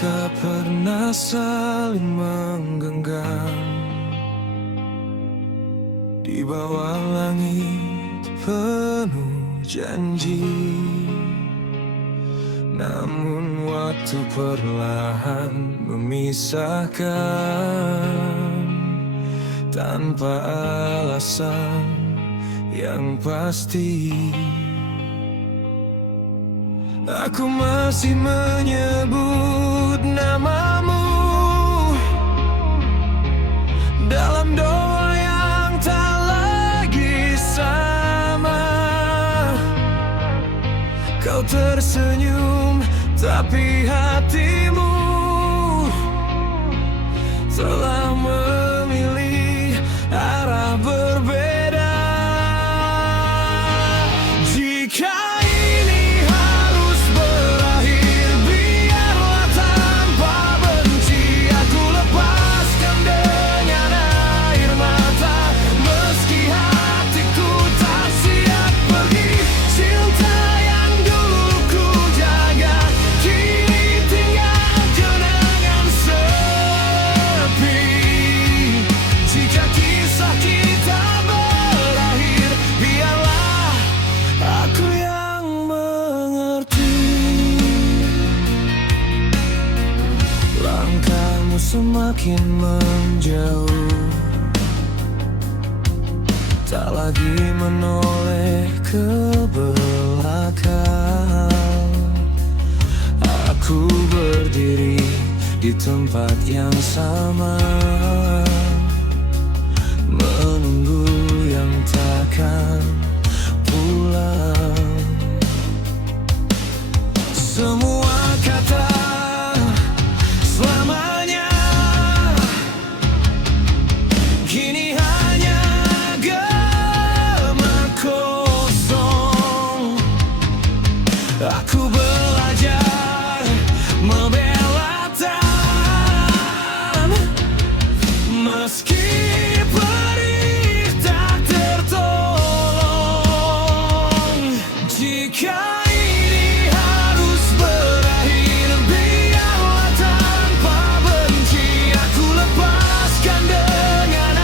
tak pernah saling menggenggam di bawah langit penuh janji. Namun waktu perlahan memisahkan tanpa alasan yang pasti. Aku masih menyebut namamu dalam doa yang tak lagi sama. Kau tersenyum tapi hatimu telah memilih arah berbeda. Jika ini harus berakhir, biarlah tanpa benci. Aku lepaskan dengan air mata, meski hatiku tak siap pergi. Cinta yang dulu ku jaga kini tinggal kenangan sepi. Jika kisah kita berakhir, biarlah aku yang mengerti. Langkahmu semakin menjauh, tak lagi menoleh ke belakang. Aku berdiri di tempat yang sama, menunggu yang takkan pulang. Semua kata selamanya kini hanya gema kosong. Aku belajar membela tan, meski perih tak tertolong. Jika ini harus berakhir, biarlah tanpa benci. Aku lepaskan dengan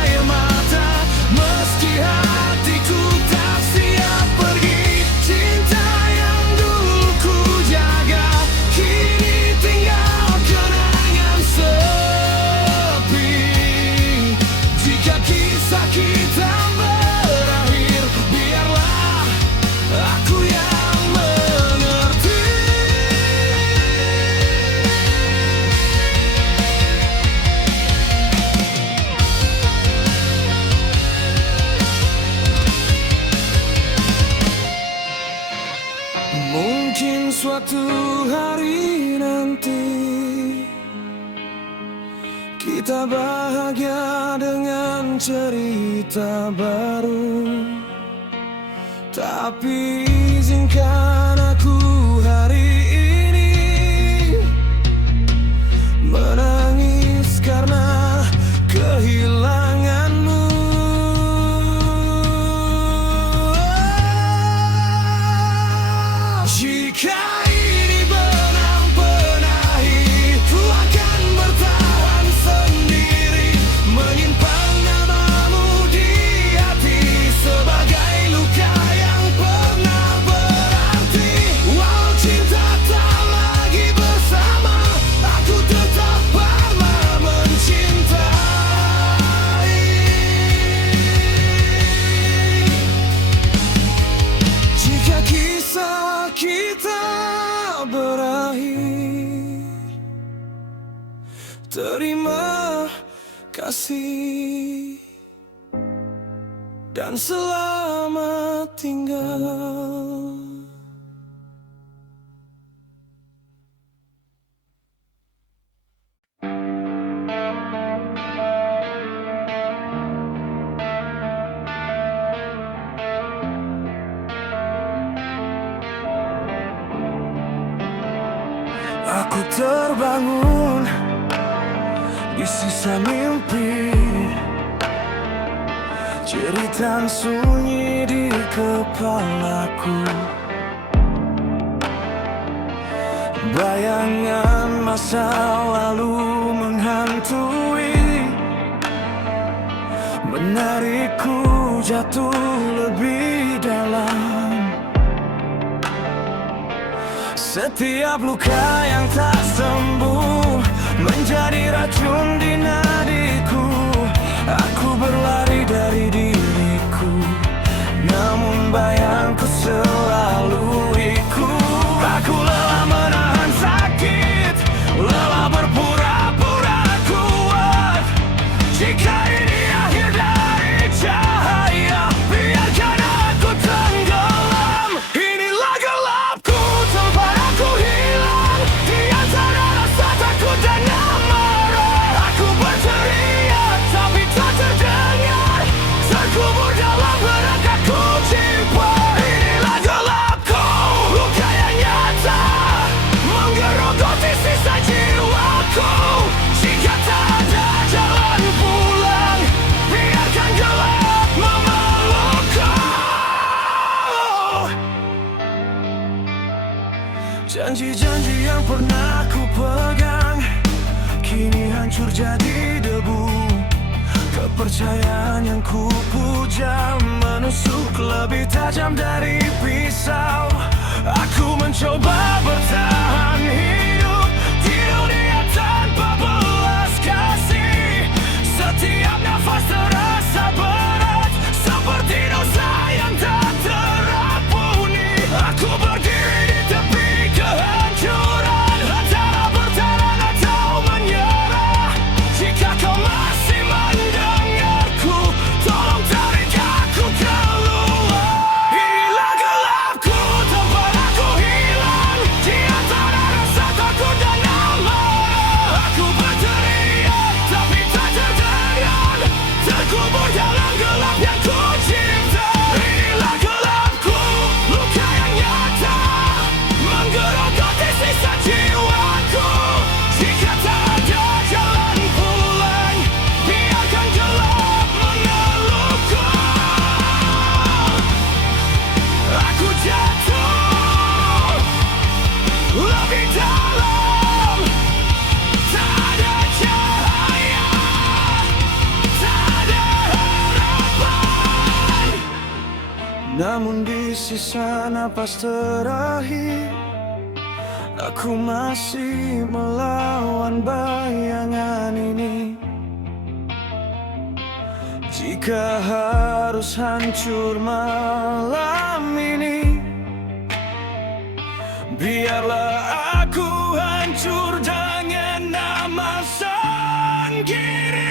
air mata, meski hatiku tak siap pergi. Cinta yang dulu ku jaga kini tinggal kenangan sepi. Jika kisah kita berakhir, biarlah aku yang mengerti. Mungkin suatu hari nanti kita bahagia dengan cerita baru. Tapi izinkan aku hari ini menangis karena kehilanganmu. Jika ini benar penahi, ku akan bertahan sendiri, menyimpan namamu di hati sebagai luka yang pernah berarti. Walau cinta tak lagi bersama, aku tetap pernah mencintai. Jika kisah kita berakhir, terima kasih dan selamat tinggal. Aku terbangun di sisa mimpi, cerita sunyi di kepalaku. Bayangan masa lalu menghantui, menarikku jatuh lebih dalam. Setiap luka yang tak sembuh menjadi racun di nadiku. Aku berlari dari diriku, namun bayangku selalu ikut. Aku lelah menahan sakit, lelah berpura-pura kuat. Jika ini akhir dari cahaya, biarkan aku tenggelam. Inilah gelapku, tempat aku hilang di antara rasa takut dan amarah. Aku berteriak tapi tak terdengar, terkubur dalam perangkatku jiwa. Inilah gelapku, luka yang nyata menggerogoti sisa jiwaku. Jika tak ada jalan pulang, biarkan gelap memelukku. Janji-janji yang pernah ku pegang kini hancur jadi debu. Kepercayaan yang ku puja menusuk lebih tajam dari pisau. Aku mencoba bertahan hidup di dunia tanpa belas kasih. Setiap nafas terasa berat, seperti dosa yang tak terampuni. Aku berdiri di tepi kehancuran, antara bertahan atau menyerah. Jika kau masih mendengarku, tolong tarik aku keluar. Inilah gelapku, tempat aku hilang di antara rasa takut dan amarah. Aku berteriak tapi tak terdengar, terkubur dalam gelap yang ku cipta. Inilah gelapku, luka yang nyata menggerogoti sisa jiwaku. Jika tak ada jalan pulang, biarkan gelap mengelukku. Aku jatuh lebih dalam, tak ada cahaya, tak ada harapan. Namun di sisa napas terakhir, aku masih melawan bayangan ini. Jika harus hancur malam ini, biarlah aku hancur dengan nama sang kiri.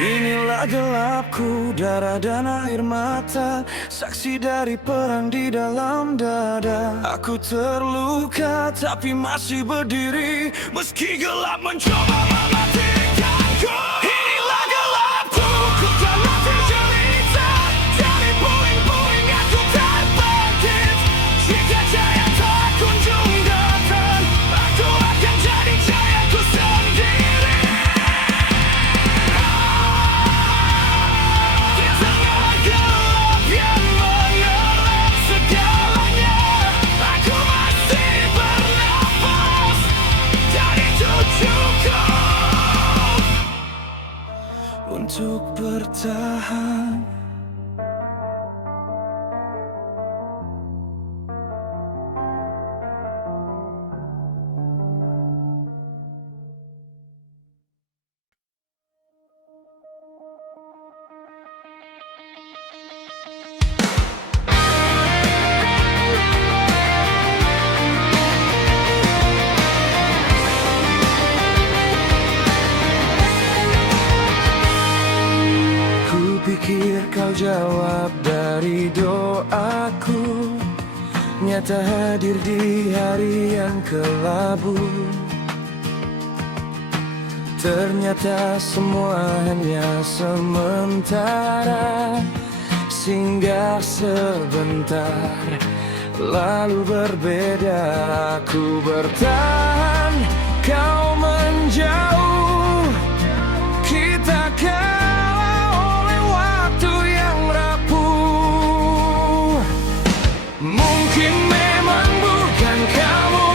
Inilah gelapku, darah dan air mata, saksi dari perang di dalam dada. Aku terluka tapi masih berdiri, meski gelap mencoba mematikanku. Inilah gelapku, ku tak mati jelita, dari puing-puing aku tak bangkit. Jika jaya tak kunjung datang, aku akan jadi jayaku sendiri. Di tengah gelap yang mengelap segalanya, aku masih bernafas dari cucuku untuk bertahan. Kupikir kau jawab dari doaku, nyata hadir di hari yang kelabu. Ternyata semua hanya sementara, singgah sebentar lalu berbeda. Aku bertahan, kau menjauh, kita kalah oleh waktu yang rapuh. Mungkin memang bukan kamu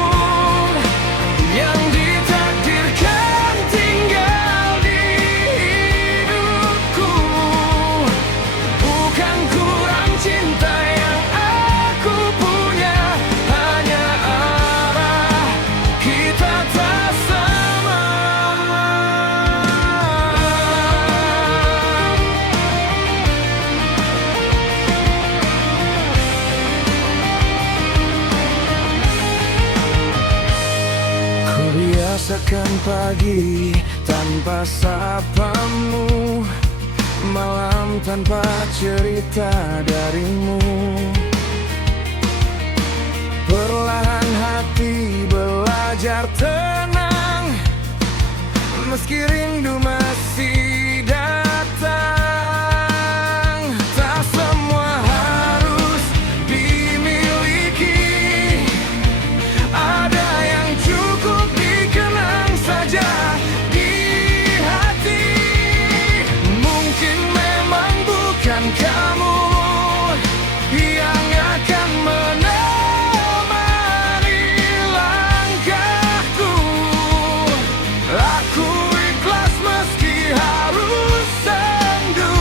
yang ditakdirkan pagi tanpa sapamu, malam tanpa cerita darimu. Perlahan hati belajar tenang, meski rindu masih datang. Tak semua harus dimiliki, ada yang cukup dikenang saja di hati. Mungkin memang bukan kamu yang akan menemani langkahku. Aku ikhlas meski harus sendu,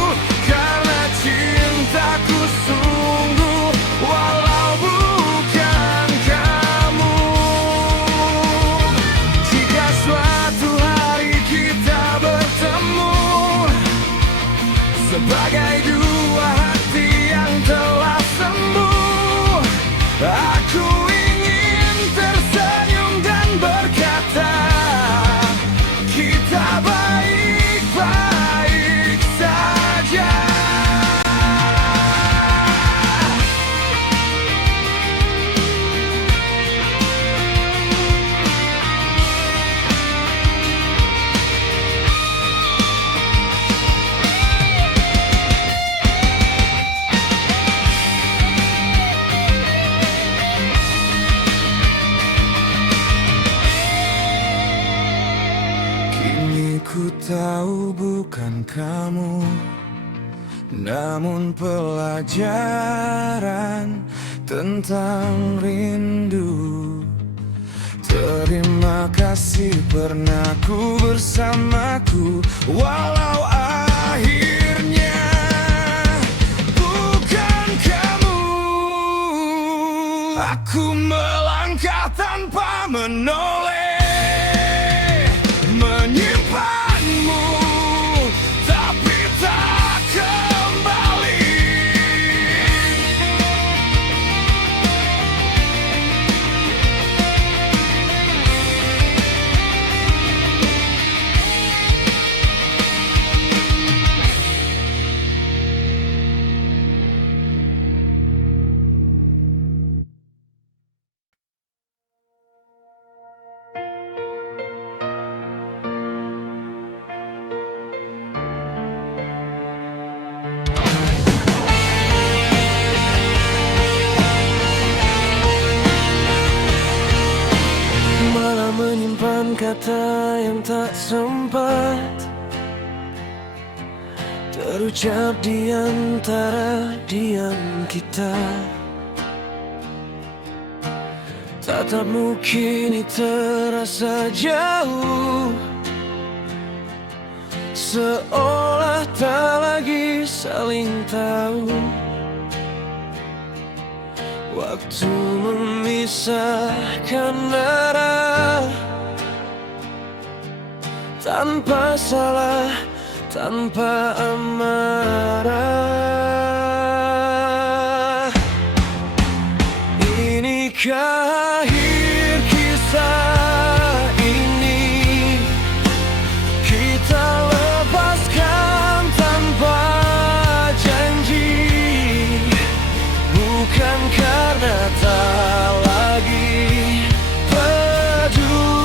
karena cintaku sungguh walau bukan kamu. Jika suatu hari kita bertemu sebagai dua hati yang telah sembuh, aku ingin tersenyum dan berkata, kita baik-baik saja. Kini ku tahu bukan kamu, namun pelajaran tentang rindu. Terima kasih pernah ku bersamaku, walau akhirnya bukan kamu. Aku melangkah tanpa menoleh, menyimpanmu tapi tak kembali. Malah menyimpan kata yang tak sempat terucap di antara diam kita. Tatapmu kini terasa jauh, seolah tak lagi saling tahu. Waktu memisahkan arah, tanpa salah, tanpa amarah. Inikah akhir kisah ini? Kita lepaskan tanpa janji, bukan karena tak lagi peduli,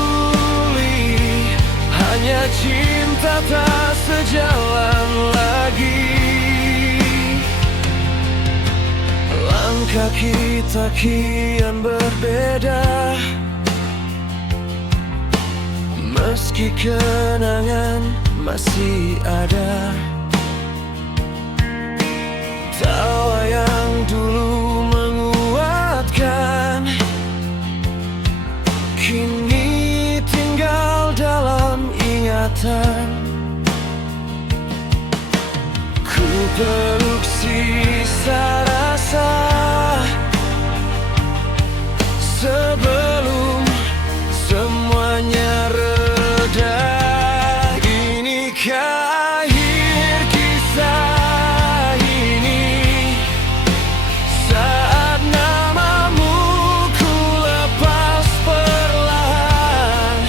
hanya cinta tak sejalan lagi. Langkah kita kian berbeda, meski kenangan masih ada. Tawa yang dulu menguatkan kini tinggal dalam ingatan. Ku peluk sisa rasa sebelum semuanya reda. Inikah akhir kisah ini? Saat namamu ku lepas perlahan,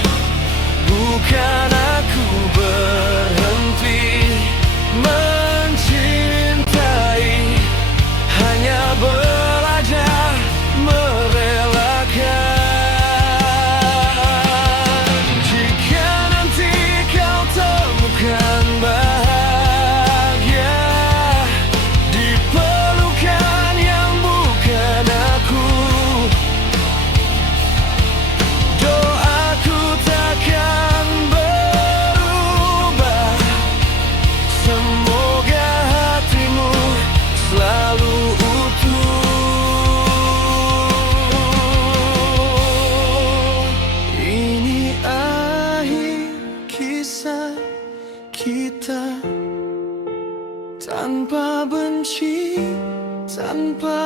benci tanpa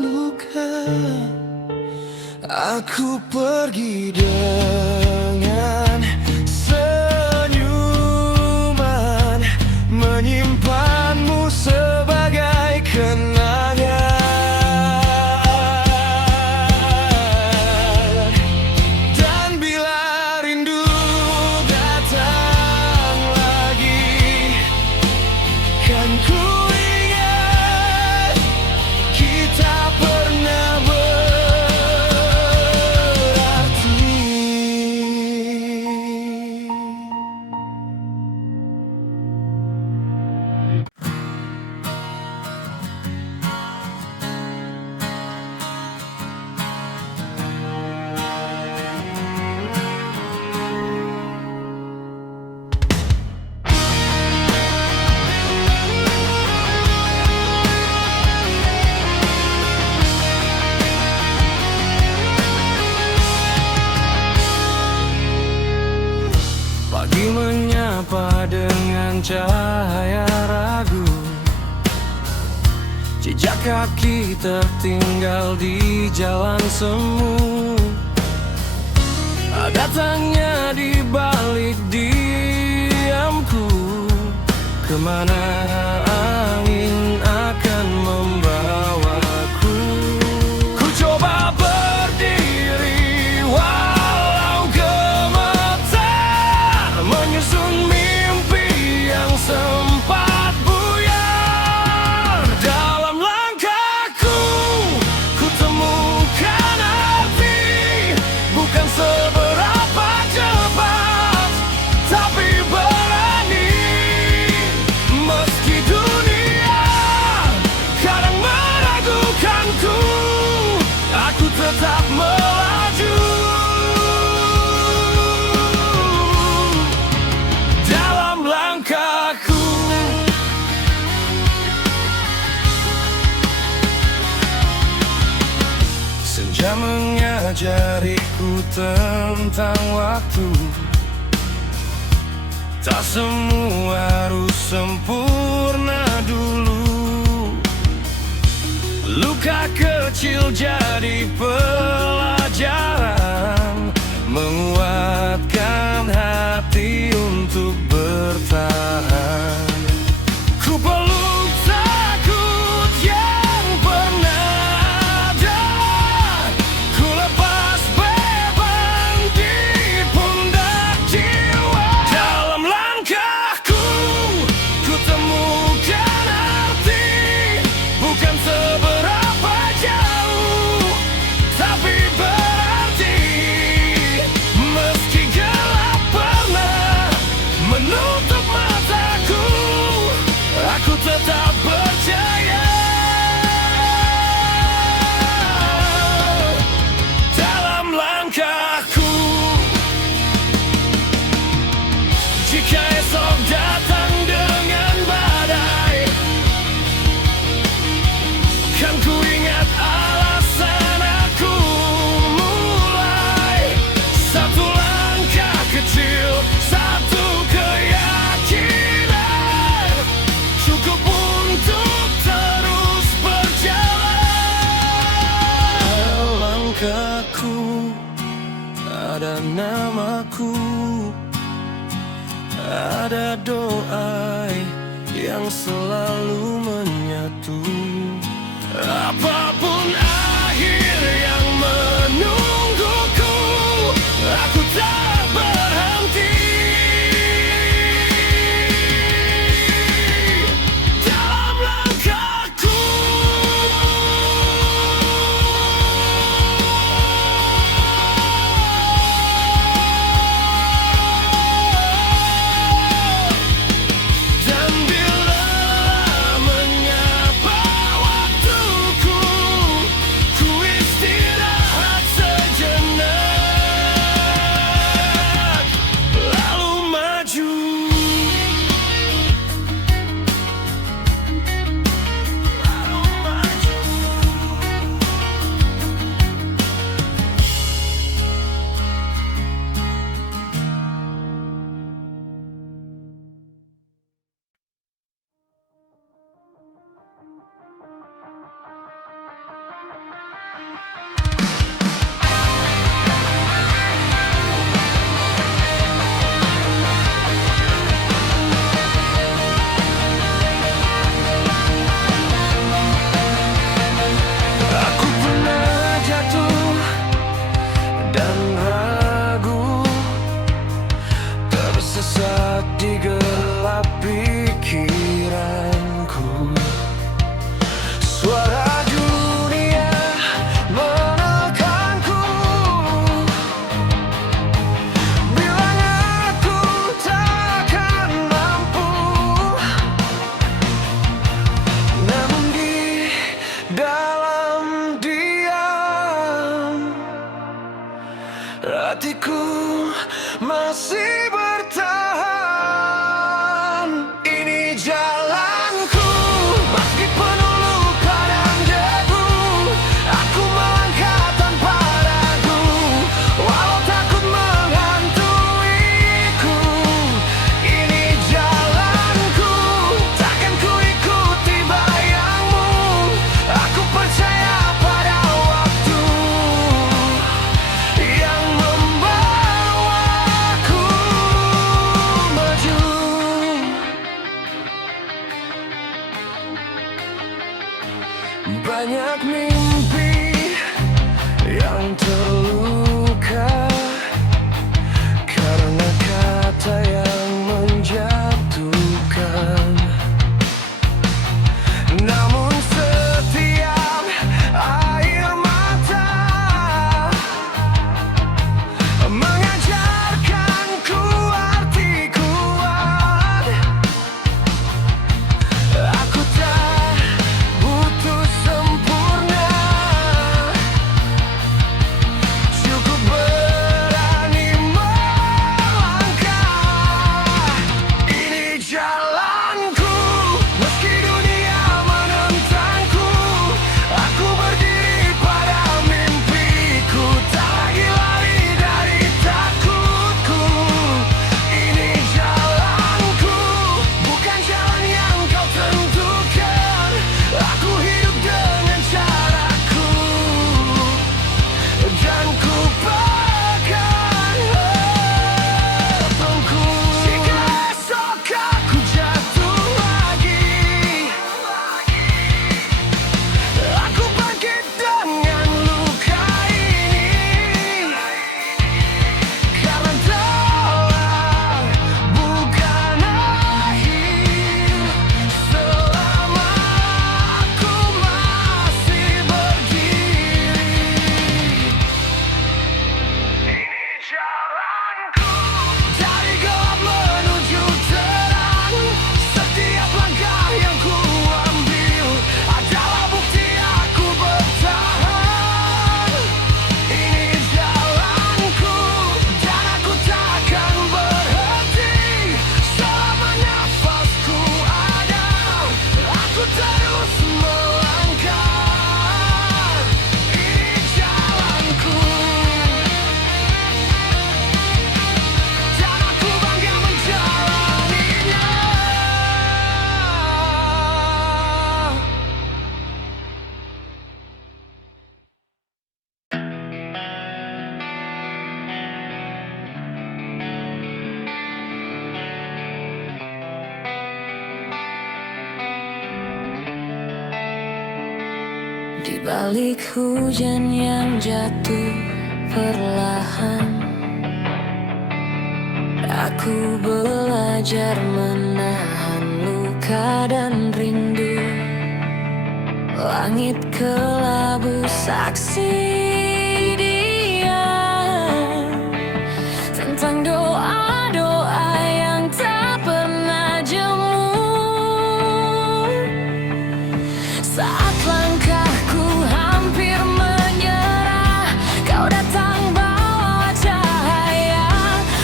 luka. Aku pergi dengan senyuman, menyimpanmu sebagai kenangan. Dan bila rindu datang lagi, kan ku ingat kita pernah berarti. Pagi menyapa dengan cahaya ragu, jejak kaki tertinggal di jalan semu. Ada tanya di balik diamku, kemana angin akan membawaku. Ku coba berdiri walau gemetar, menyusun mimpi yang sempat buyar. Dalam langkahku, ku temukan arti, bukan seberapa cepat, tapi berani. Meski dunia kadang meragukanku, aku tetap melaju. Dalam langkahku, senja mengajariku tentang waktu. Tak semua harus sempurna dulu. Luka kecil jadi pelajaran, menguatkan hati untuk bertahan. Ku peluk takut yang pernah ada, ku lepas beban di pundak jiwa. Dalam langkahku, ku temukan arti, bukan seberapa jauh, tapi berarti. Meski gelap pernah menutup mataku, aku tetap percaya. Dalam langkahku, jika esok datang dengan badai, kan ku ingat alasan aku mulai. Satu langkah kecil, satu keyakinan, cukup untuk terus berjalan. Langkahku ada namaku, ada doa yang selalu menyatu. Apapun akhir yang menungguku, aku tak berhenti. Dalam langkahku, dan bila menyapa waktuku, terjebak di gelap pikiranku. Suara dunia menekanku, bilang aku takkan mampu. Namun di dalam diam, hatiku masih bertahan. Ini jalanku, meski penuh luka dan debu. Aku melangkah tanpa ragu, walau takut menghantuiku. Ini jalanku, takkan ku ikuti bayangmu. Aku percaya pada waktu yang membawaku maju. Banyak mimpi yang terluka karena kata yang menjatuhkan. Namun setiap air mata mengajarkanku arti kuat. Aku tak butuh sempurna, cukup berani melangkah. Ini jalanku, meski dunia menentangku. Aku berdiri pada mimpiku, tak lagi lari dari takutku. Ini jalanku, bukan jalan yang kau tentukan. Aku hidup dengan caraku, dan ku pegang harapanku. Jika esok aku jatuh lagi, aku bangkit dengan luka ini. Karena telah bukan akhir, selama aku masih berdiri. Ini jalanku, dari gelap menuju terang. Setiap langkah yang ku ambil adalah bukti aku bertahan. Ini jalanku, dan aku takkan berhenti. Selama nafasku ada, aku terus melangkah. Ini jalanku, dan aku bangga menjalaninya. Di balik hujan yang jatuh perlahan, aku belajar menahan luka dan rindu. Langit kelabu saksi dia tentang doa-doa yang tak pernah jemu. Saat langkahku hampir menyerah, kau datang bawa cahaya,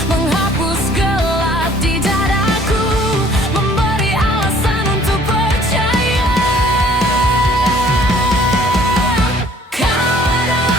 menghapus gelap di dadaku, memberi alasan untuk percaya. Kau adalah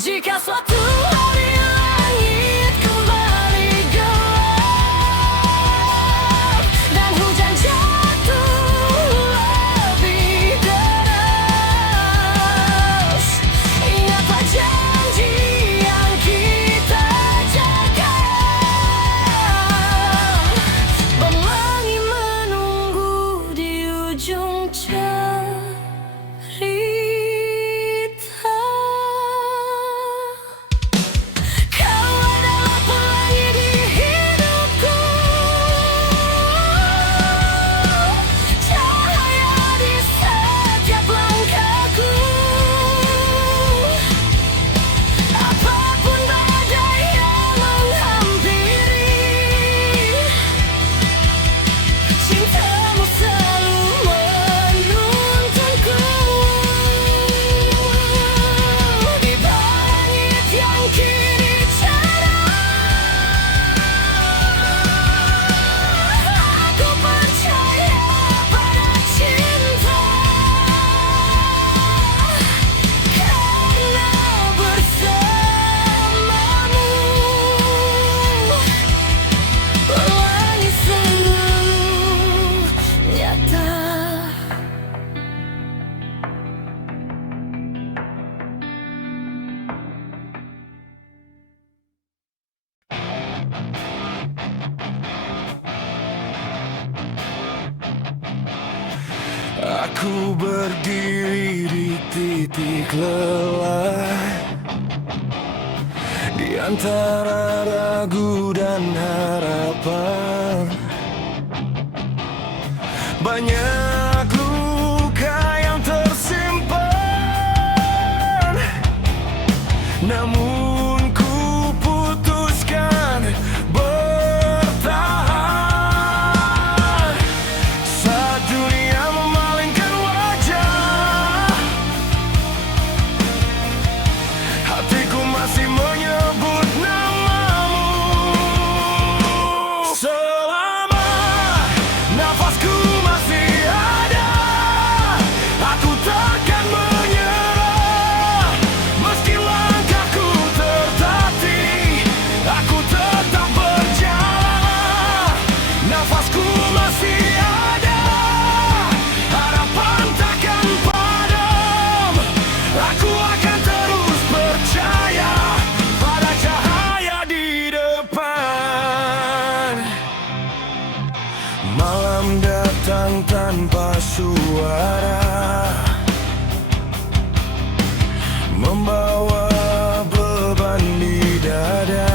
Jika suatu hari langit kembali gelap dan hujan jatuh lebih deras, ingatlah janji yang kita jaga. Pelangi menunggu di ujung Aku berdiri di titik lelah, di antara ragu dan harapan. Banyak luka yang tersimpan, namun ku putuskan bertahan. Saat dunia memalingkan wajah, hatiku masih menyebut namamu. Selama nafasku masih ada, aku takkan menyerah. Meski langkahku tertatih, aku tetap berjalan. Nafasku masih ada, harapan takkan padam. Aku akan terus percaya pada cahaya di depan. Malam datang tanpa suara, membawa beban di dada.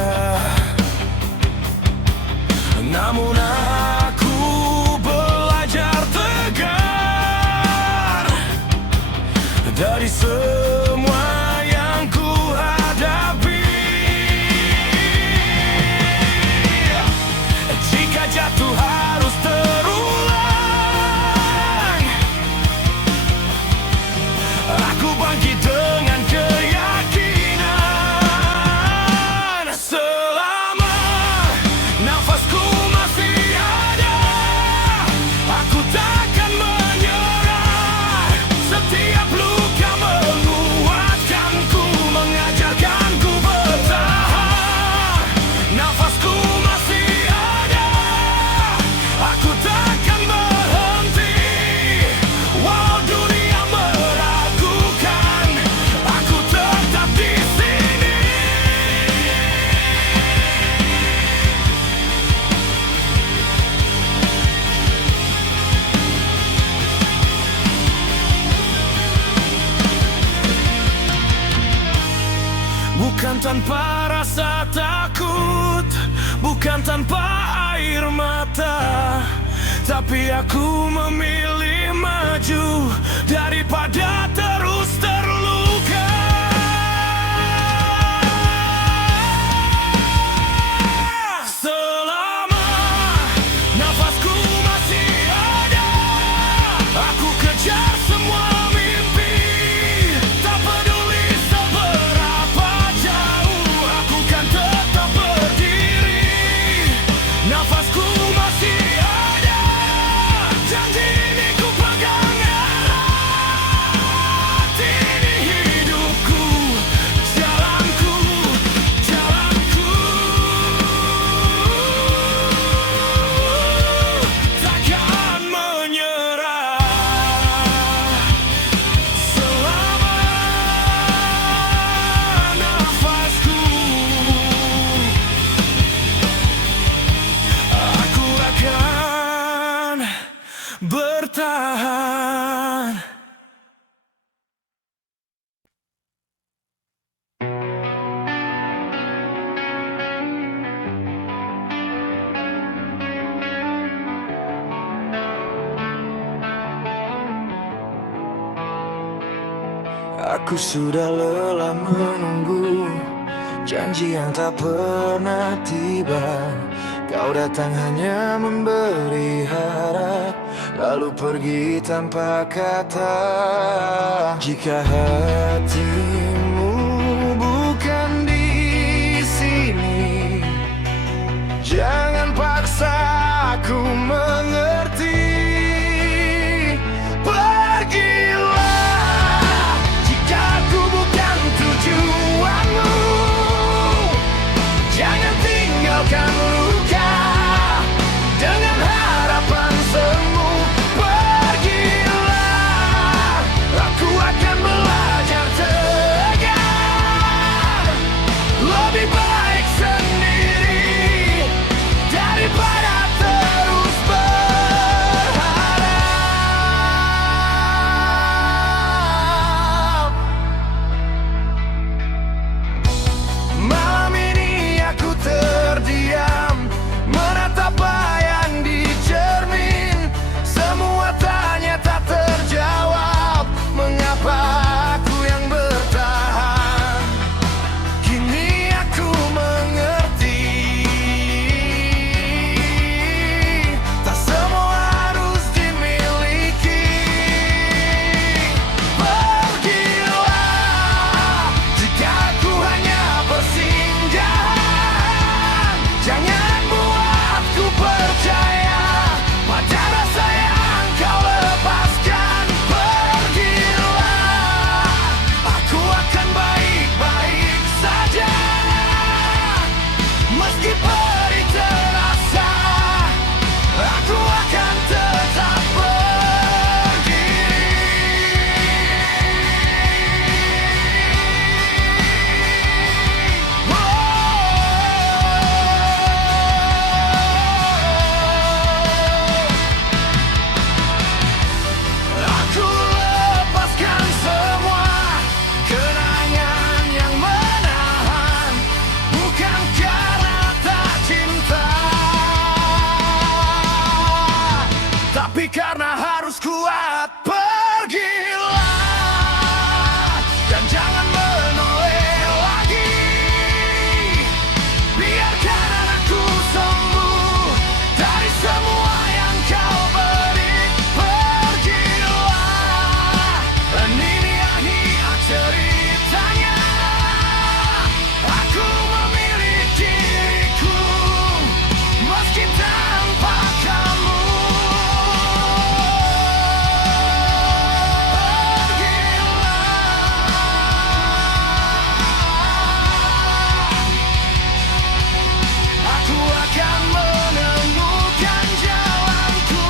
Namun aku belajar tegar dari semua yang ku hadapi. Jika jatuh harus terulang, aku bangkit dengan keyakinan. Selama nafasku masih ada, aku takkan menyerah. Setiap luka menguatkanku, mengajarkanku bertahan. Nafasku masih ada, aku takkan berhenti. Walau dunia meragukan, aku tetap di sini. Bukan tanpa rasa takut, bukan tanpa air mata, tapi aku memilih maju daripada terus terluka. Selama nafasku masih ada, aku kejar semua mimpi. Tak peduli seberapa jauh, aku kan tetap berdiri. Nafasku masih ada, janji ini ku pegang erat. Ku sudah lelah menunggu janji yang tak pernah tiba. Kau datang hanya memberi harap, lalu pergi tanpa kata. Jika hatimu bukan di sini, jangan paksa aku mengerti. Pergilah jika aku bukan tujuanmu. Jangan tinggalkan luka dengan harapan semu. Pergilah, aku akan belajar tegar. Lebih baik sendiri daripada terus berharap. Malam ini aku terdiam, menatap bayang di cermin. Semua tanya tak terjawab, mengapa aku yang bertahan. Kini aku mengerti, tak semua harus dimiliki. Pergilah jika aku hanya bersinggahan. Jangan buatku percaya pada rasa yang kau lepaskan. Pergilah, aku akan baik-baik saja. Meski perih terasa, aku akan tetap pergi. Aku lepaskan semua kenangan yang menahan, bukan karena tak cinta, tapi karena harus kuat. Pergilah dan jangan menoleh lagi. Biarkan anakku sembuh dari semua yang kau beri. Pergilah dan ini akhir ceritanya. Aku memilih diriku meski tanpa kamu. Aku akan menemukan jalanku.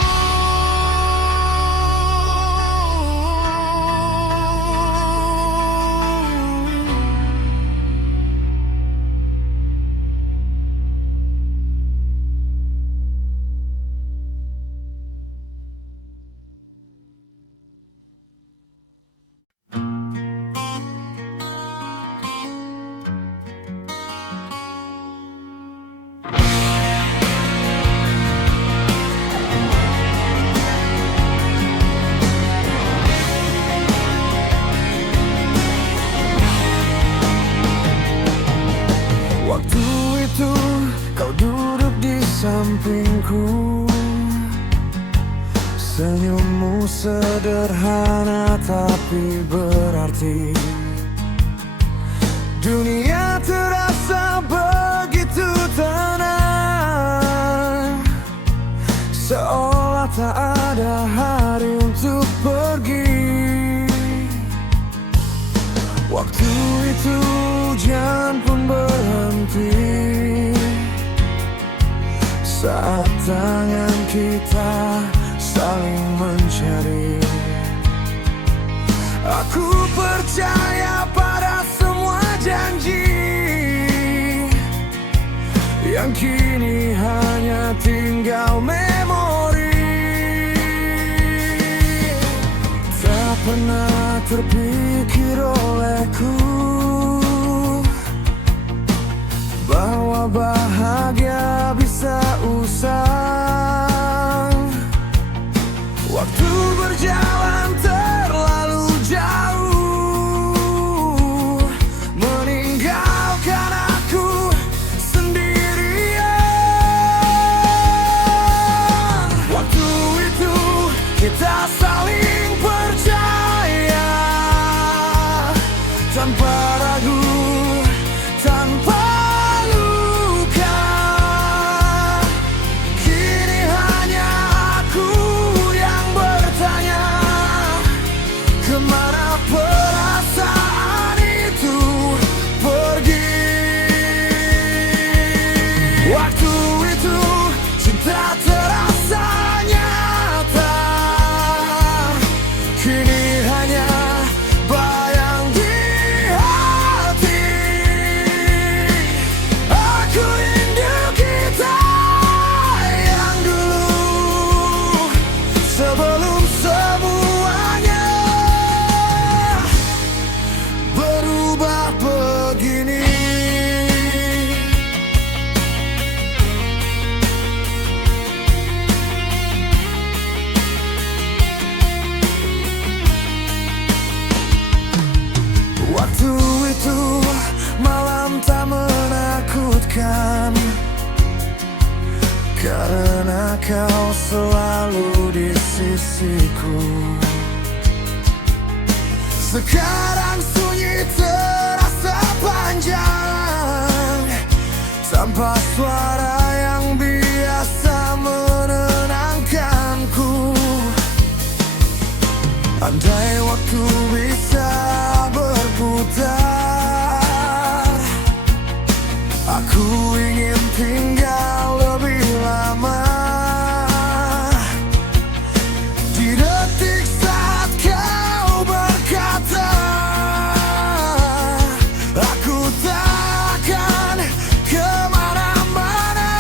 Waktu itu kau duduk di sampingku. Senyummu sederhana tapi berarti. Dunia terasa begitu tenang, seolah tak ada hari untuk pergi. Waktu itu hujan pun berhenti saat tangan kita saling mencari. Aku percaya pada semua janji yang kini hanya tinggal memori. Tak pernah terpikir olehku bahwa bahagia bisa usang. Waktu berjalan terlalu jauh, tanpa ragu, tanpa luka. Kini hanya aku yang bertanya, kemana perasaan itu pergi? Waktu itu cinta terasa nyata, kini hanya bayang di hati. Aku rindu kita yang dulu, sebelum semuanya berubah begini. Waktu itu malam tak menakutkan, karena kau selalu di sisiku. Sekarang sunyi terasa panjang, tanpa suara yang biasa menenangkanku. Andai waktu bisa berputar, aku ingin tinggal lebih lama. Di detik saat kau berkata, aku takkan kemana-mana.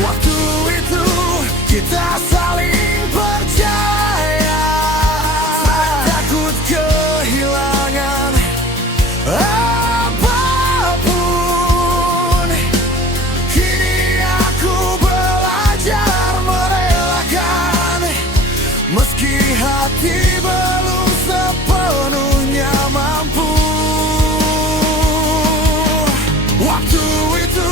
Waktu itu kita saling percaya, takut kehilangan apapun. Kini aku belajar merelakan, meski hati belum sepenuhnya mampu. Waktu itu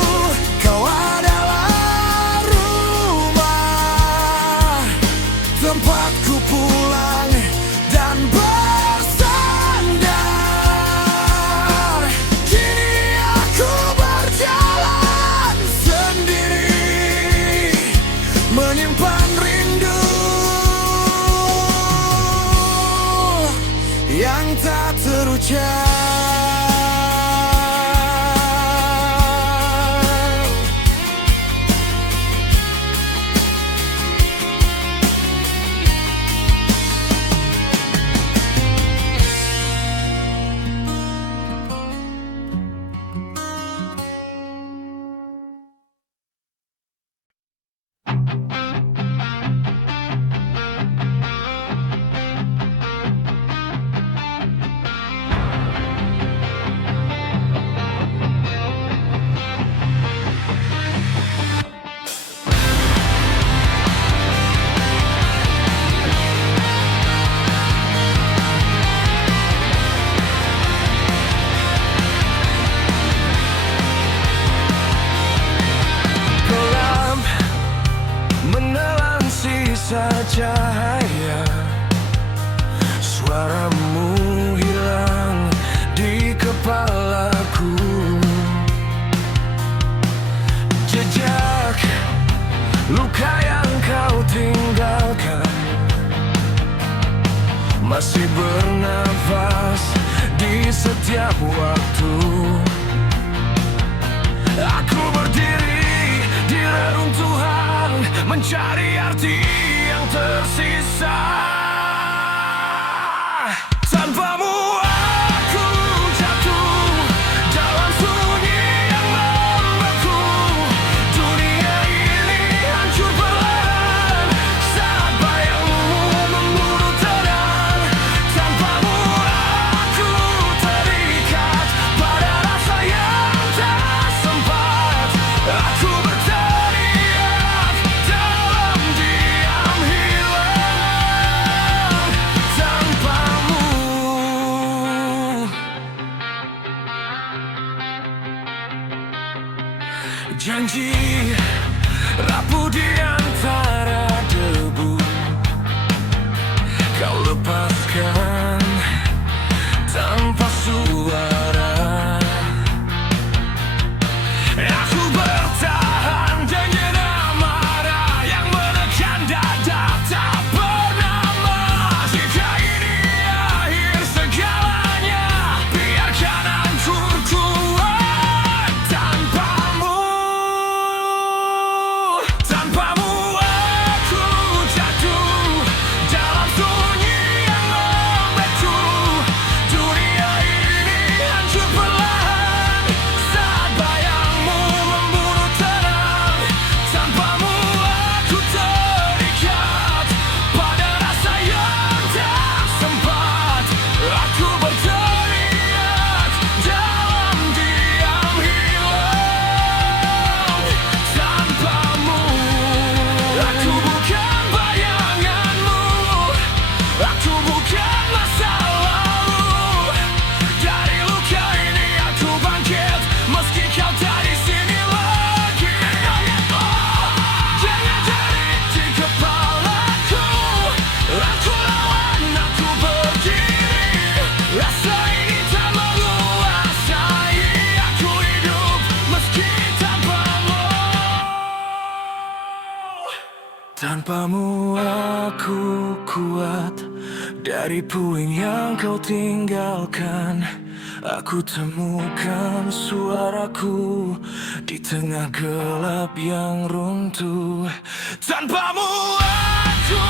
kau adalah rumah, tempatku pulang dan bersandar. Kini aku berjalan sendiri, menyimpan rindu yang tak terucap. Gelap menelan sisa cahaya, suaramu hilang di kepalaku. Jejak luka yang kau tinggalkan masih bernafas di setiap waktu. Aku berdiri di reruntuhan, mencari arti yang tersisa. Tanpamu aku jatuh dalam sunyi yang membeku. Dunia ini hancur perlahan saat bayangmu membunuh tenang. Tanpamu aku terikat pada rasa yang tak sempat. Aku berteriak dalam diam, hilang tanpamu. Janji rapuh di antara debu, kau lepaskan Tanpamu aku kuat, dari puing yang kau tinggalkan. Aku temukan suaraku di tengah gelap yang runtuh. Tanpamu aku